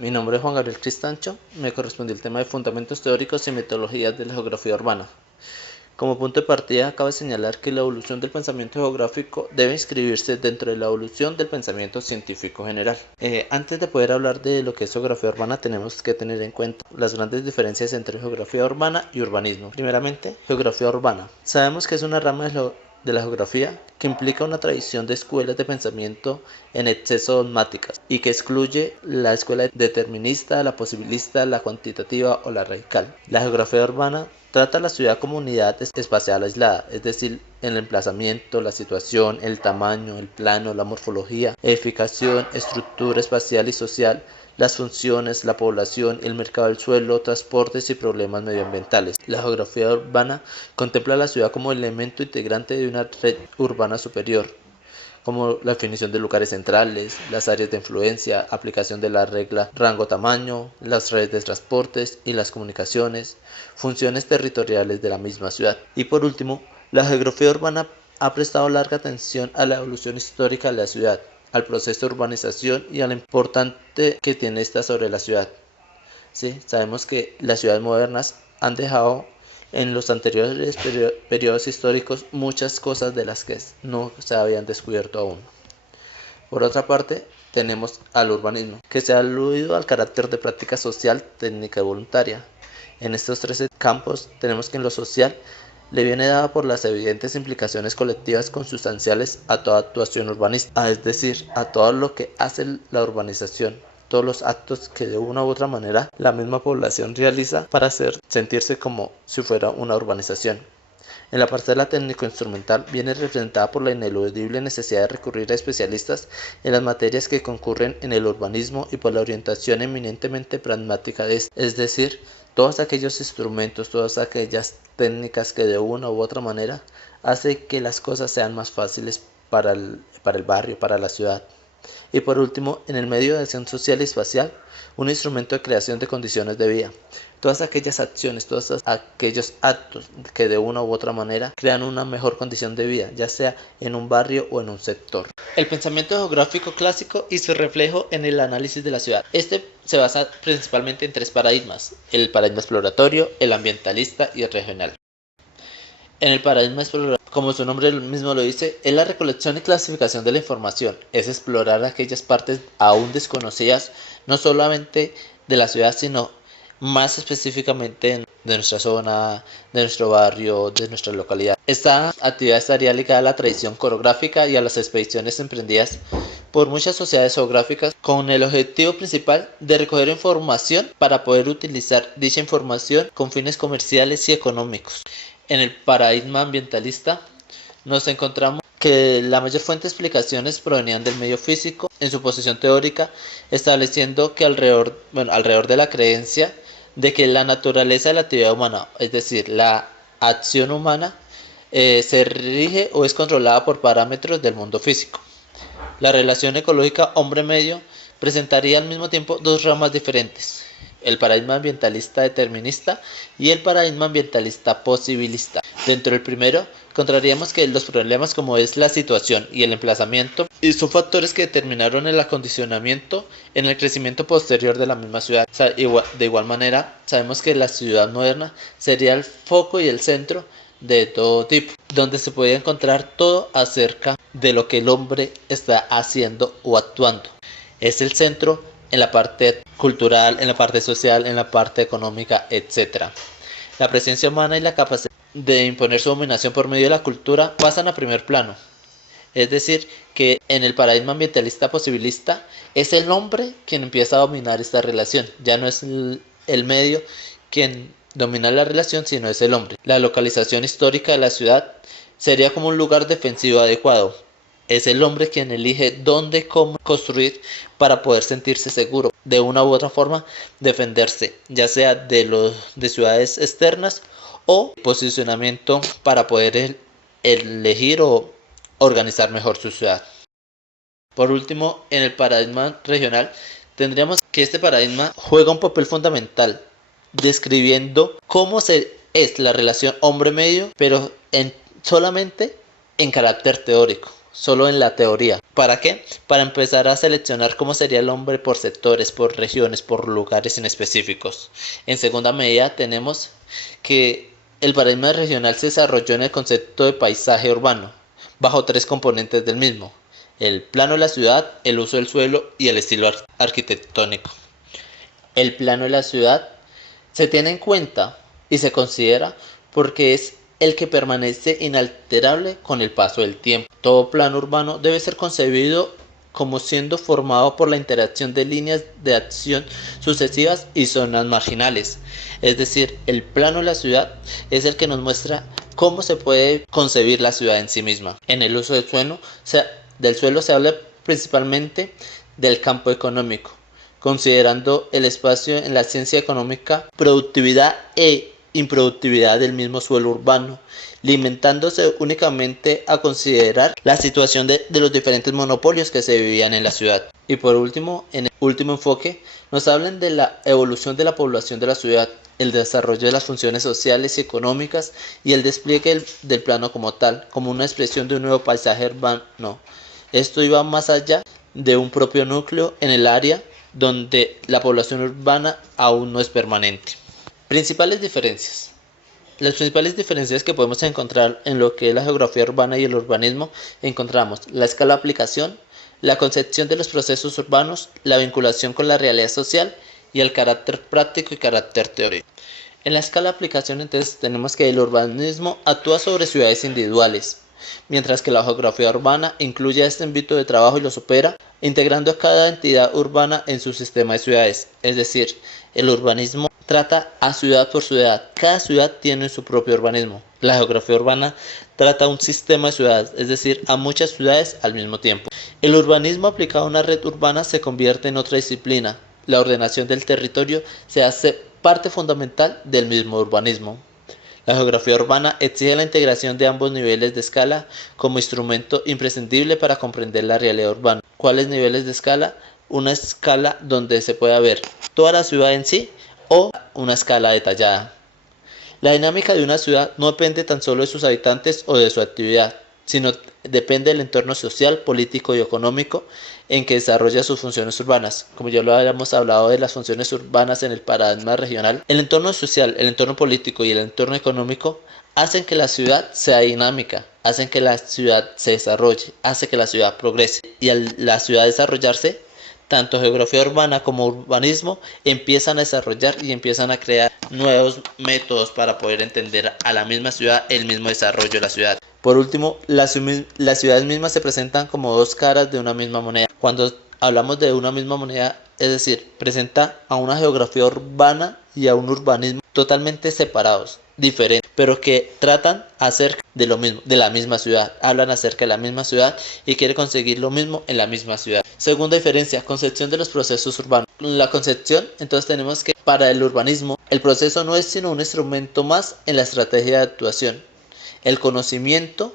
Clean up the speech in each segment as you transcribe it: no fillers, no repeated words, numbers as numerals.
Mi nombre es Juan Gabriel Cristancho, me correspondió el tema de fundamentos teóricos y metodologías de la geografía urbana. Como punto de partida, cabe señalar que la evolución del pensamiento geográfico debe inscribirse dentro de la evolución del pensamiento científico general. Antes de poder hablar de lo que es geografía urbana, tenemos que tener en cuenta las grandes diferencias entre geografía urbana y urbanismo. Primeramente, geografía urbana. Sabemos que es una rama de la geografía que implica una tradición de escuelas de pensamiento en exceso dogmáticas y que excluye la escuela determinista, la posibilista, la cuantitativa o la radical. La geografía urbana trata la ciudad como unidad espacial aislada, es decir, el emplazamiento, la situación, el tamaño, el plano, la morfología, edificación, estructura espacial y social, las funciones, la población, el mercado del suelo, transportes y problemas medioambientales. La geografía urbana contempla la ciudad como elemento integrante de una red urbana superior, como la definición de lugares centrales, las áreas de influencia, aplicación de la regla rango-tamaño, las redes de transportes y las comunicaciones, funciones territoriales de la misma ciudad. Y por último, la geografía urbana ha prestado larga atención a la evolución histórica de la ciudad, al proceso de urbanización y a lo importante que tiene esta sobre la ciudad. Sí, sabemos que las ciudades modernas han dejado en los anteriores periodos históricos muchas cosas de las que no se habían descubierto aún. Por otra parte, tenemos al urbanismo, que se ha aludido al carácter de práctica social, técnica y voluntaria. En estos 13 campos tenemos que en lo social le viene dada por las evidentes implicaciones colectivas consustanciales a toda actuación urbanística, es decir, a todo lo que hace la urbanización, todos los actos que de una u otra manera la misma población realiza para sentirse como si fuera una urbanización. En la parcela técnico-instrumental viene representada por la ineludible necesidad de recurrir a especialistas en las materias que concurren en el urbanismo y por la orientación eminentemente pragmática de este, es decir, todos aquellos instrumentos, todas aquellas técnicas que de una u otra manera hacen que las cosas sean más fáciles para el barrio, para la ciudad. Y por último, en el medio de acción social y espacial, un instrumento de creación de condiciones de vida. Todas aquellas acciones, todos aquellos actos que de una u otra manera crean una mejor condición de vida, ya sea en un barrio o en un sector. El pensamiento geográfico clásico y su reflejo en el análisis de la ciudad. Este se basa principalmente en tres paradigmas: el paradigma exploratorio, el ambientalista y el regional. En el paradigma exploratorio, como su nombre mismo lo dice, es la recolección y clasificación de la información, es explorar aquellas partes aún desconocidas, no solamente de la ciudad, sino más específicamente de nuestra zona, de nuestro barrio, de nuestra localidad. Esta actividad estaría ligada a la tradición coreográfica y a las expediciones emprendidas por muchas sociedades geográficas con el objetivo principal de recoger información para poder utilizar dicha información con fines comerciales y económicos. En el paradigma ambientalista nos encontramos que la mayor fuente de explicaciones provenían del medio físico en su posición teórica, estableciendo que alrededor de la creencia de que la naturaleza de la actividad humana, es decir, la acción humana, se rige o es controlada por parámetros del mundo físico. La relación ecológica hombre-medio presentaría al mismo tiempo dos ramas diferentes: el paradigma ambientalista determinista y el paradigma ambientalista posibilista. Dentro del primero, encontraríamos que los problemas como es la situación y el emplazamiento son factores que determinaron el acondicionamiento en el crecimiento posterior de la misma ciudad. De igual manera, sabemos que la ciudad moderna sería el foco y el centro de todo tipo, donde se podía encontrar todo acerca de lo que el hombre está haciendo o actuando. Es el centro en la parte cultural, en la parte social, en la parte económica, etc. La presencia humana y la capacidad de imponer su dominación por medio de la cultura pasan a primer plano. Es decir, que en el paradigma ambientalista posibilista es el hombre quien empieza a dominar esta relación. Ya no es el medio quien domina la relación, sino es el hombre. La localización histórica de la ciudad sería como un lugar defensivo adecuado. Es el hombre quien elige dónde y cómo construir para poder sentirse seguro, de una u otra forma defenderse, ya sea de ciudades externas o posicionamiento para poder elegir o organizar mejor su ciudad. Por último, en el paradigma regional, tendríamos que este paradigma juega un papel fundamental describiendo cómo es la relación hombre-medio, pero solamente en carácter teórico. solo en la teoría. ¿Para qué? Para empezar a seleccionar cómo sería el hombre por sectores, por regiones, por lugares en específicos. En segunda medida tenemos que el paradigma regional se desarrolló en el concepto de paisaje urbano, bajo tres componentes del mismo: el plano de la ciudad, el uso del suelo y el estilo arquitectónico. El plano de la ciudad se tiene en cuenta y se considera porque es el que permanece inalterable con el paso del tiempo. Todo plano urbano debe ser concebido como siendo formado por la interacción de líneas de acción sucesivas y zonas marginales. Es decir, el plano de la ciudad es el que nos muestra cómo se puede concebir la ciudad en sí misma. En el uso del suelo se habla principalmente del campo económico, considerando el espacio en la ciencia económica, productividad e improductividad del mismo suelo urbano, limitándose únicamente a considerar la situación de los diferentes monopolios que se vivían en la ciudad. Y por último, en el último enfoque, nos hablan de la evolución de la población de la ciudad, el desarrollo de las funciones sociales y económicas y el despliegue del plano como tal, como una expresión de un nuevo paisaje urbano. Esto iba más allá de un propio núcleo en el área donde la población urbana aún no es permanente. Principales diferencias. Las principales diferencias que podemos encontrar en lo que es la geografía urbana y el urbanismo encontramos la escala de aplicación, la concepción de los procesos urbanos, la vinculación con la realidad social y el carácter práctico y carácter teórico. En la escala de aplicación entonces tenemos que el urbanismo actúa sobre ciudades individuales, mientras que la geografía urbana incluye a este ámbito de trabajo y lo supera, integrando a cada entidad urbana en su sistema de ciudades. Es decir, el urbanismo trata a ciudad por ciudad. Cada ciudad tiene su propio urbanismo. La geografía urbana trata un sistema de ciudades, es decir, a muchas ciudades al mismo tiempo. El urbanismo aplicado a una red urbana se convierte en otra disciplina. La ordenación del territorio se hace parte fundamental del mismo urbanismo. La geografía urbana exige la integración de ambos niveles de escala como instrumento imprescindible para comprender la realidad urbana. ¿Cuáles niveles de escala? Una escala donde se pueda ver toda la ciudad en sí o una escala detallada. La dinámica de una ciudad no depende tan solo de sus habitantes o de su actividad, sino depende del entorno social, político y económico en que desarrolla sus funciones urbanas. Como ya lo habíamos hablado de las funciones urbanas en el paradigma regional, el entorno social, el entorno político y el entorno económico hacen que la ciudad sea dinámica, hacen que la ciudad se desarrolle, hace que la ciudad progrese. Y al la ciudad desarrollarse, tanto geografía urbana como urbanismo empiezan a desarrollar y empiezan a crear nuevos métodos para poder entender a la misma ciudad, el mismo desarrollo de la ciudad. Por último, las ciudades mismas se presentan como dos caras de una misma moneda. Cuando hablamos de una misma moneda, es decir, presenta a una geografía urbana y a un urbanismo totalmente separados, diferentes, pero que tratan acerca de lo mismo, de la misma ciudad, hablan acerca de la misma ciudad y quieren conseguir lo mismo en la misma ciudad. Segunda diferencia, concepción de los procesos urbanos. La concepción, entonces tenemos que para el urbanismo, el proceso no es sino un instrumento más en la estrategia de actuación. El conocimiento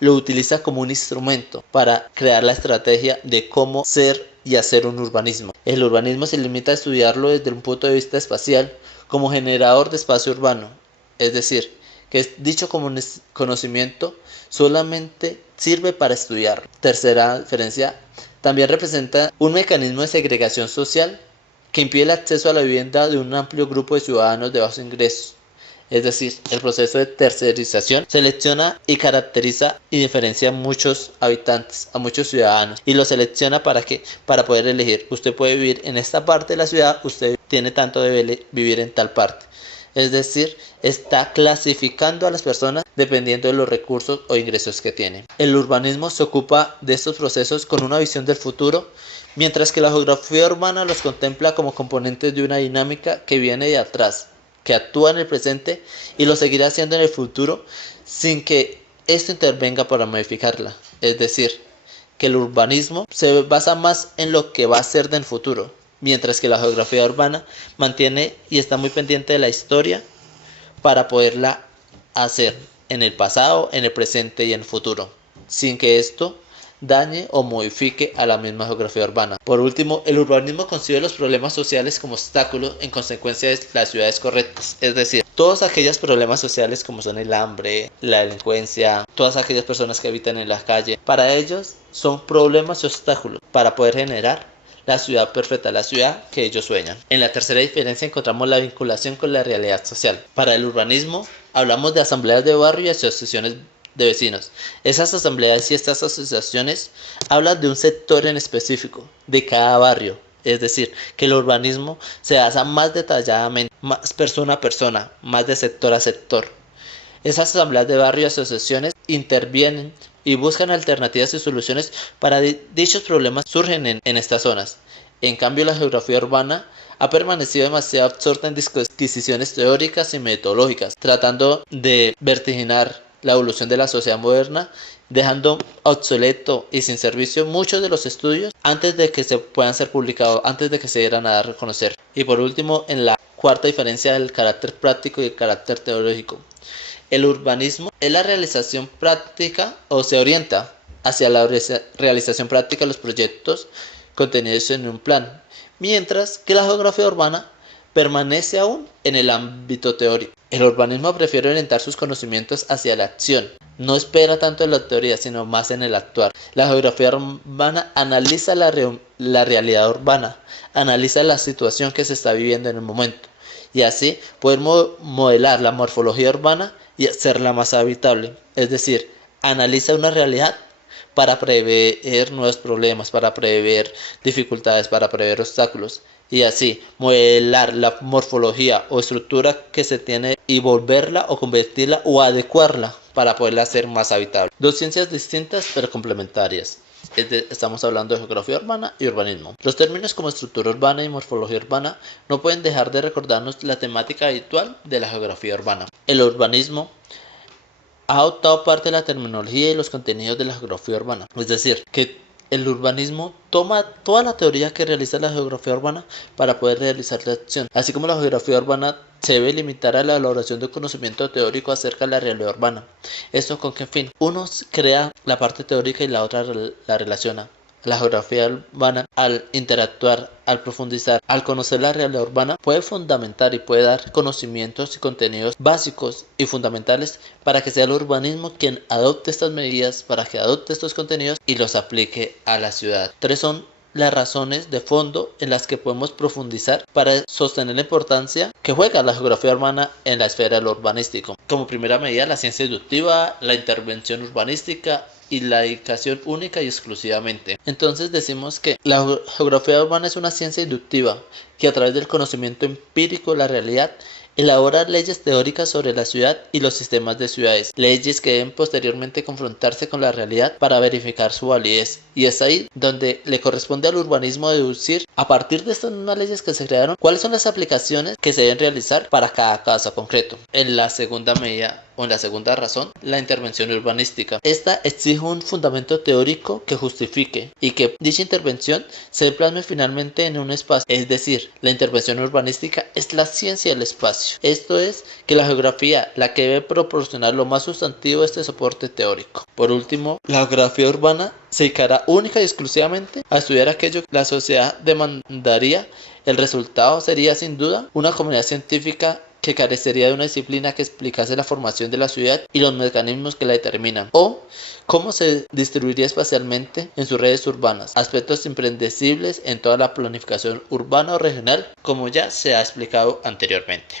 lo utiliza como un instrumento para crear la estrategia de cómo ser y hacer un urbanismo. El urbanismo se limita a estudiarlo desde un punto de vista espacial como generador de espacio urbano, es decir, que dicho conocimiento solamente sirve para estudiarlo. Tercera diferencia, también representa un mecanismo de segregación social que impide el acceso a la vivienda de un amplio grupo de ciudadanos de bajos ingresos. Es decir, el proceso de tercerización selecciona y caracteriza y diferencia a muchos habitantes, a muchos ciudadanos, y lo selecciona para que para poder elegir. Usted puede vivir en esta parte de la ciudad, usted tiene tanto de vivir en tal parte. Es decir, está clasificando a las personas dependiendo de los recursos o ingresos que tienen. El urbanismo se ocupa de estos procesos con una visión del futuro, mientras que la geografía urbana los contempla como componentes de una dinámica que viene de atrás, que actúa en el presente y lo seguirá haciendo en el futuro sin que esto intervenga para modificarla. Es decir, que el urbanismo se basa más en lo que va a ser del futuro, mientras que la geografía urbana mantiene y está muy pendiente de la historia para poderla hacer en el pasado, en el presente y en el futuro, sin que esto dañe o modifique a la misma geografía urbana. Por último, el urbanismo concibe los problemas sociales como obstáculos en consecuencia de las ciudades correctas, es decir, todos aquellos problemas sociales como son el hambre, la delincuencia, todas aquellas personas que habitan en la calle, para ellos son problemas y obstáculos para poder generar la ciudad perfecta, la ciudad que ellos sueñan. En la tercera diferencia encontramos la vinculación con la realidad social. Para el urbanismo hablamos de asambleas de barrio y asociaciones de vecinos. Esas asambleas y estas asociaciones hablan de un sector en específico, de cada barrio. Es decir, que el urbanismo se basa más detalladamente, más persona a persona, más de sector a sector. Esas asambleas de barrio y asociaciones intervienen y buscan alternativas y soluciones para dichos problemas surgen en estas zonas. En cambio, la geografía urbana ha permanecido demasiado absorta en disquisiciones teóricas y metodológicas, tratando de vertiginar la evolución de la sociedad moderna, dejando obsoleto y sin servicio muchos de los estudios antes de que se puedan ser publicados, antes de que se dieran a dar a conocer. Y por último, en la cuarta diferencia del carácter práctico y el carácter teológico. El urbanismo es la realización práctica o se orienta hacia la realización práctica de los proyectos contenidos en un plan, mientras que la geografía urbana permanece aún en el ámbito teórico. El urbanismo prefiere orientar sus conocimientos hacia la acción, no espera tanto en la teoría, sino más en el actuar. La geografía urbana analiza la realidad urbana, analiza la situación que se está viviendo en el momento, y así poder modelar la morfología urbana y hacerla más habitable. Es decir, analiza una realidad para prever nuevos problemas, para prever dificultades, para prever obstáculos y así modelar la morfología o estructura que se tiene y volverla o convertirla o adecuarla para poderla hacer más habitable. Dos ciencias distintas pero complementarias. Estamos hablando de geografía urbana y urbanismo. Los términos como estructura urbana y morfología urbana no pueden dejar de recordarnos la temática habitual de la geografía urbana. El urbanismo ha adoptado parte de la terminología y los contenidos de la geografía urbana. Es decir, que el urbanismo toma toda la teoría que realiza la geografía urbana para poder realizar la acción. Así como la geografía urbana se debe limitar a la elaboración de un conocimiento teórico acerca de la realidad urbana. ¿Esto con qué fin? Uno crea la parte teórica y la otra la relaciona. La geografía urbana, al interactuar, al profundizar, al conocer la realidad urbana, puede fundamentar y puede dar conocimientos y contenidos básicos y fundamentales para que sea el urbanismo quien adopte estas medidas, para que adopte estos contenidos y los aplique a la ciudad. Tres son las razones de fondo en las que podemos profundizar para sostener la importancia que juega la geografía urbana en la esfera de lo urbanístico. Como primera medida, la ciencia inductiva, la intervención urbanística y la dedicación única y exclusivamente. Entonces decimos que la geografía urbana es una ciencia inductiva que a través del conocimiento empírico de la realidad elabora leyes teóricas sobre la ciudad y los sistemas de ciudades, leyes que deben posteriormente confrontarse con la realidad para verificar su validez. Y es ahí donde le corresponde al urbanismo deducir, a partir de estas mismas leyes que se crearon, cuáles son las aplicaciones que se deben realizar para cada caso concreto. En la segunda medida o en la segunda razón, la intervención urbanística. Esta exige un fundamento teórico que justifique y que dicha intervención se plasme finalmente en un espacio. Es decir, la intervención urbanística es la ciencia del espacio. Esto es que la geografía la que debe proporcionar lo más sustantivo de este soporte teórico. Por último, la geografía urbana se dedicará única y exclusivamente a estudiar aquello que la sociedad demandaría. El resultado sería sin duda una comunidad científica que carecería de una disciplina que explicase la formación de la ciudad y los mecanismos que la determinan, o cómo se distribuiría espacialmente en sus redes urbanas, aspectos impredecibles en toda la planificación urbana o regional, como ya se ha explicado anteriormente.